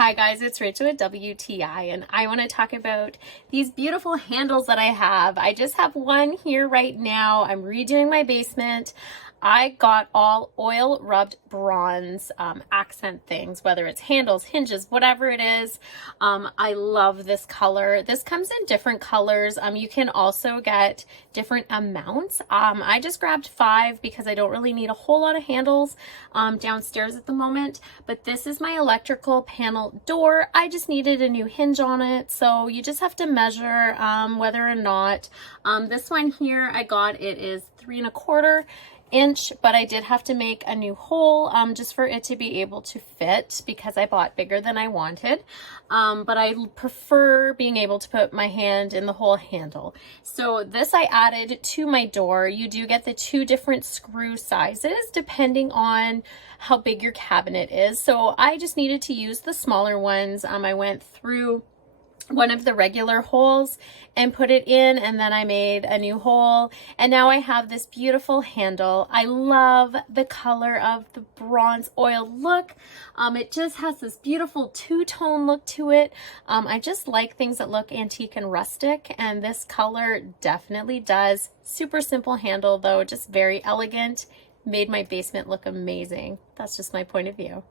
Hi guys, it's Rachel with WTI and I want to talk about these beautiful handles that I have. I just have one here right now. I'm redoing my basement. I got all oil rubbed bronze accent things, whether it's handles, hinges, whatever it is. I love this color. This comes in different colors. You can also get different amounts. I just grabbed 5 because I don't really need a whole lot of handles downstairs at the moment, but this is my electrical panel door. I just needed a new hinge on it, so you just have to measure whether or not. This one here I got, it is 3¼ inch, but I did have to make a new hole just for it to be able to fit because I bought bigger than I wanted. But I prefer being able to put my hand in the whole handle. So this I added to my door. You do get the 2 different screw sizes depending on how big your cabinet is. So I just needed to use the smaller ones. I went through one of the regular holes and put it in, and then I made a new hole, and now I have this beautiful handle. I love the color of the bronze oil look. It just has this beautiful two-tone look to it. I just like things that look antique and rustic, and this color definitely does. Super simple handle though, just very elegant. Made my basement look amazing. That's just my point of view.